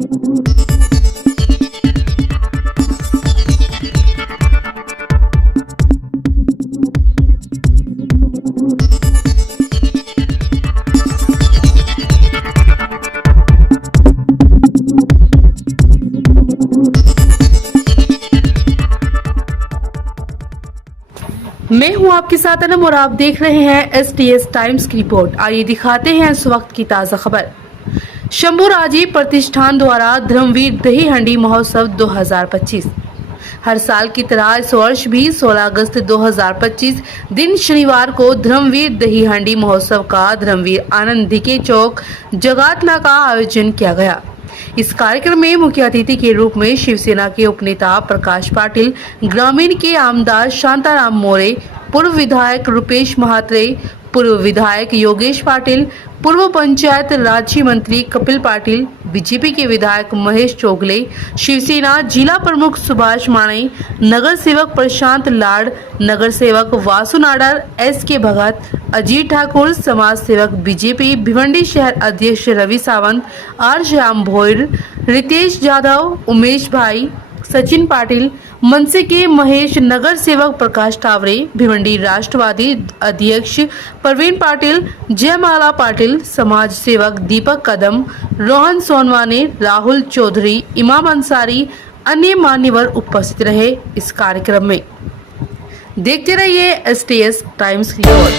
मैं हूं आपके साथ अनम और आप देख रहे हैं STS टाइम्स की रिपोर्ट। आइए दिखाते हैं इस वक्त की ताज़ा खबर। शंभू राजीव प्रतिष्ठान द्वारा धर्मवीर दही हंडी महोत्सव 2025। हर साल की तरह इस वर्ष भी 16 अगस्त 2025 दिन शनिवार को धर्मवीर दही हंडी महोत्सव का धर्मवीर आनंद दिके चौक जगातना का आयोजन किया गया। इस कार्यक्रम में मुख्य अतिथि के रूप में शिवसेना के उपनेता प्रकाश पाटिल, ग्रामीण के आमदार शांताराम मोरे, पूर्व विधायक रुपेश महात्रे, पूर्व विधायक योगेश पाटिल, पूर्व पंचायत राज्य मंत्री कपिल पाटिल, बीजेपी के विधायक महेश चोगले, शिवसेना जिला प्रमुख सुभाष माणे, नगर सेवक प्रशांत लाड, नगर सेवक वासु नाडर, SK भगत, अजीत ठाकुर, समाज सेवक बीजेपी भिवंडी शहर अध्यक्ष रवि सावंत, R श्याम भोयर, रितेश जाधव, उमेश भाई, सचिन पाटिल, मनसे के महेश, नगर सेवक प्रकाश टावरे, भिवंडी राष्ट्रवादी अध्यक्ष प्रवीण पाटिल, जयमाला पाटिल, समाज सेवक दीपक कदम, रोहन सोनवाने, राहुल चौधरी, इमाम अंसारी, अन्य मान्यवर उपस्थित रहे। इस कार्यक्रम में देखते रहिए STS टाइम्स की रिपोर्ट।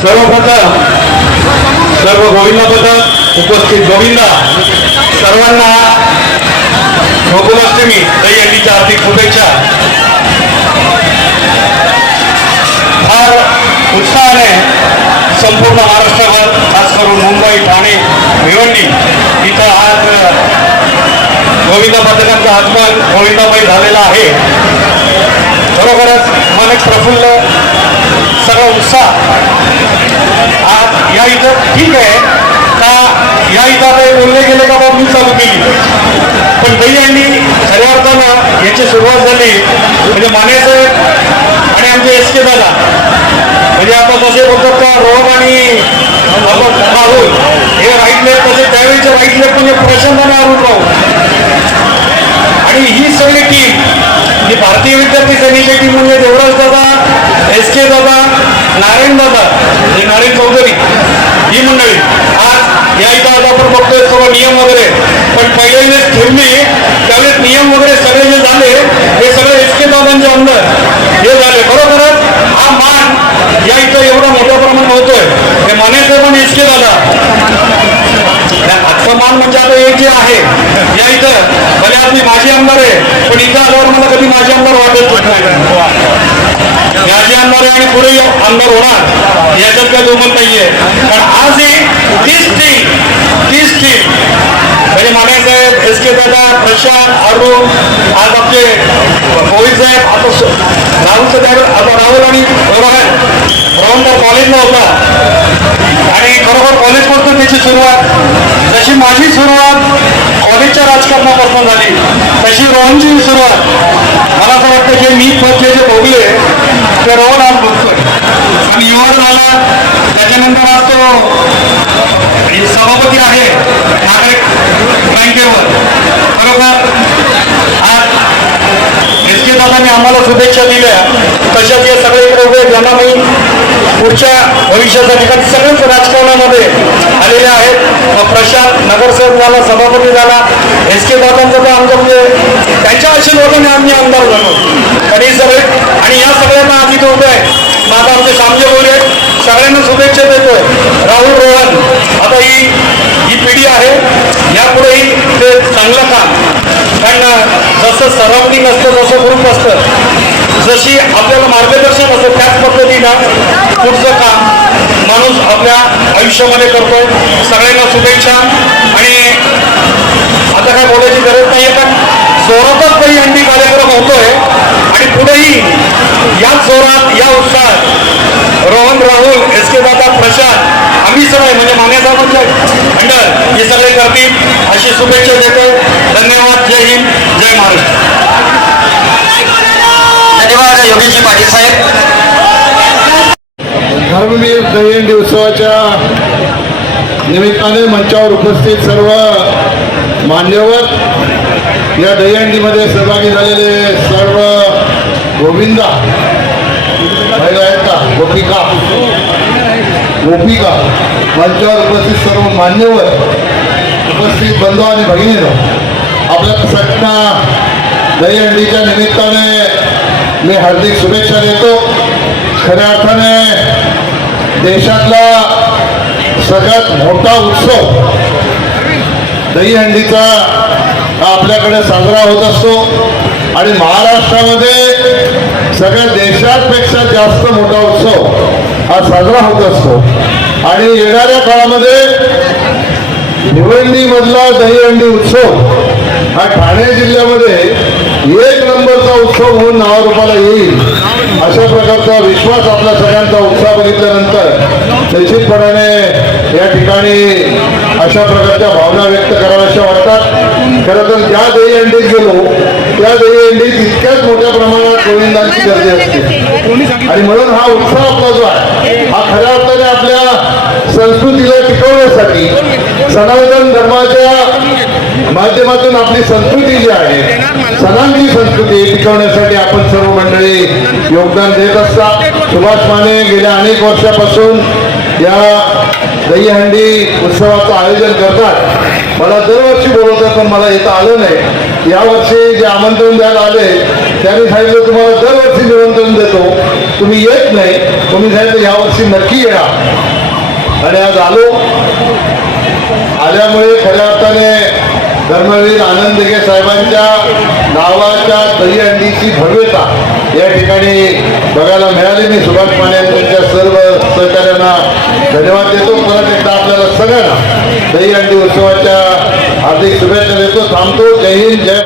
सर्वप्रथम सर्व गोविंदाबद्दल उपस्थित गोविंदा सर्वांना गोकुलाष्टमी दहीहंडीच्या हार्दिक शुभेच्छा। फार उत्साहाने संपूर्ण महाराष्ट्रावर खास करून मुंबई, ठाणे, भिवंडी इथं आज गोविंदा पथकांचं आगमन गोविंदाबाई झालेला आहे। बरोबरच मन एक प्रफुल्ल सगळा उत्साह आज या इथं ठीक आहे का या इथं आता बोलले गेले का बाबा मी चालू केली, पण दहीहंडी खऱ्या अर्थानं याची सुरुवात झाली म्हणजे माने साहेब आणि आमचे SK दादा म्हणजे आपण जसे बोलतात का रोहन आणि राहुल हे राईट लेफ्ट तसे त्यावेळीचे राईट लेफ्ट म्हणजे प्रशांत आणि अरुण राव आणि ही सगळी टीम जी भारतीय विद्यार्थी सेनेची टीम म्हणजे देवराज दादा, SK दादा, नारायण दादा, नारायण चौधरी ही मंडळी आज या इथं आता आपण बघतोय सर्व नियम वगैरे, पण पहिले जे ठेवली त्यावेळेस नियम वगैरे सगळे जे झाले हे सगळे SK दादांच्या अंदर हे झाले। बरोबरच हा मान या इथं एवढा मोठ्या प्रमाणात होतोय हे मानेचे पण SK दादा आजचा मान म्हणजे आता हे जे आहे या इथं भले आपली माझी आमदार आहे पण इथं आल्यावर मला कधी माझी आमदार वाटत नाही, माझी आमदार आहे आणि पुढे आमदार होणार याच्यात काय दोमत नाहीये। पण आज ही तीच टीम म्हणजे माने साहेब, SK दादा, प्रशांत, अरुण, आज आपले मोहित साहेब, आता राहुलचं त्यावेळेस आता राहुल आणि रोहन तर कॉलेजला होता आणि खरोखर कॉलेजपासून त्याची सुरुवात जशी माझी सुरुवात कॉलेजच्या राजकारणापासून झाली तशी रोहनची सुरुवात मला असं वाटतं की मी जे भोगले ते रोहन आज बघतोय। आणि निवड झाला त्याच्यानंतर आज तो सभापती आहे नागरिक बँकेवर. बरोबर आज एस के दादांनी आम्हाला शुभेच्छा दिल्या, तशाच हे सगळे इकडे उभे आहेत, ज्यांना मी पुढच्या भविष्यासाठी कारण सगळेच राजकारणामध्ये आलेले आहेत. प्रशांत नगरसेवक झाला, सभापती झाला, एस के दादांचं तर आमचं म्हणजे त्यांच्या आशीर्वादाने आम्ही आमदार झालो. आणि सगळे आणि या सगळ्यांना आधी तो उभे आहे माझा आमचे सामने बोले सगळ्यांना शुभेच्छा देतोय. राहुल रोहन आता ही पिढी आहे, यापुढेही ते चांगलं काम, कारण जसं सराउंडिंग असतं, जसं ग्रुप असतं, जशी आपल्याला मार्गदर्शन असतं, त्याच पद्धतीनं पुढचं काम माणूस आपल्या आयुष्यामध्ये करतोय. सगळ्यांना शुभेच्छा. आणि आता काय बोलायची गरज नाही, पण जोरातच दहीहंडी कार्यक्रम होतोय आणि पुढेही याच जोरात या उत्साहात रोहन, राहुल, एस के दादा, प्रशांत आम्ही सगळे म्हणजे मान्यतामधले मंडळ हे सगळे करतील अशी शुभेच्छा देतो. धन्यवाद. जय हिंद, जय महाराष्ट्र. धन्यवाद योगेशजी पाटील साहेब. धर्मवीर दहीहंडी उत्सवाच्या निमित्ताने मंचावर उपस्थित सर्व मान्यवर, या दहीहंडीमध्ये सहभागी झालेले सर्व गोविंदा महिला आहेत का, गोपिका मंचावर उपस्थित सर्व मान्यवर, उपस्थित बंधू आणि भगिनींनो, आपल्या सगळ्यांना दहीहंडीच्या निमित्ताने मी हार्दिक शुभेच्छा देतो. खऱ्या अर्थाने देशातला सगळ्यात मोठा उत्सव दहीहंडीचा हा आपल्याकडे साजरा होत असतो आणि महाराष्ट्रामध्ये सगळ्या देशापेक्षा जास्त मोठा उत्सव हा साजरा होत असतो. आणि येणाऱ्या काळामध्ये भिवंडीमधला दहीहंडी उत्सव हा ठाणे जिल्ह्यामध्ये 1 नंबरचा उत्सव म्हणून नावारूपाला येईल अशा प्रकारचा विश्वास आपल्या सगळ्यांचा उत्साह बघितल्यानंतर निश्चितपणाने या ठिकाणी अशा प्रकारच्या भावना व्यक्त कराव्याशा वाटतात. खरं तर ज्या दहीहंडीत गेलो त्या दहीहंडीत इतक्याच मोठ्या प्रमाणात गोविंदांची गर्दी असते आणि म्हणून हा उत्साह आपला जो आहे हा खऱ्या अर्थाने आपल्या संस्कृतीला टिकवण्यासाठी, सनातन धर्माच्या माध्यमातून आपली संस्कृती जी आहे, सणांची संस्कृती टिकवण्यासाठी आपण सर्व मंडळी योगदान देत असतात. सुभाष माने गेल्या अनेक वर्षापासून या दहीहंडी उत्सवाचं आयोजन करतात. मला दरवर्षी बोलवतात पण मला येता आलं नाही. यावर्षी जे आमंत्रण द्यायला आले त्यांनी सांगितलं तुम्हाला दरवर्षी निमंत्रण देतो, तुम्ही येत नाही. तुम्ही सांगितलं यावर्षी नक्की येणार आणि आज आलो. आल्यामुळे खऱ्या अर्थाने धर्मवीर आनंद दिघे साहेबांच्या नावाच्या दहीहंडीची भव्यता या ठिकाणी बघायला मिळाली. मी सुभाष माने यांच्या सर्व सहकार्यांना धन्यवाद देतो. परत एकदा आपल्याला सगळ्यांना दहीहंडी उत्सवाच्या हार्दिक शुभेच्छा देतो. थांबतो. जय हिंद, जय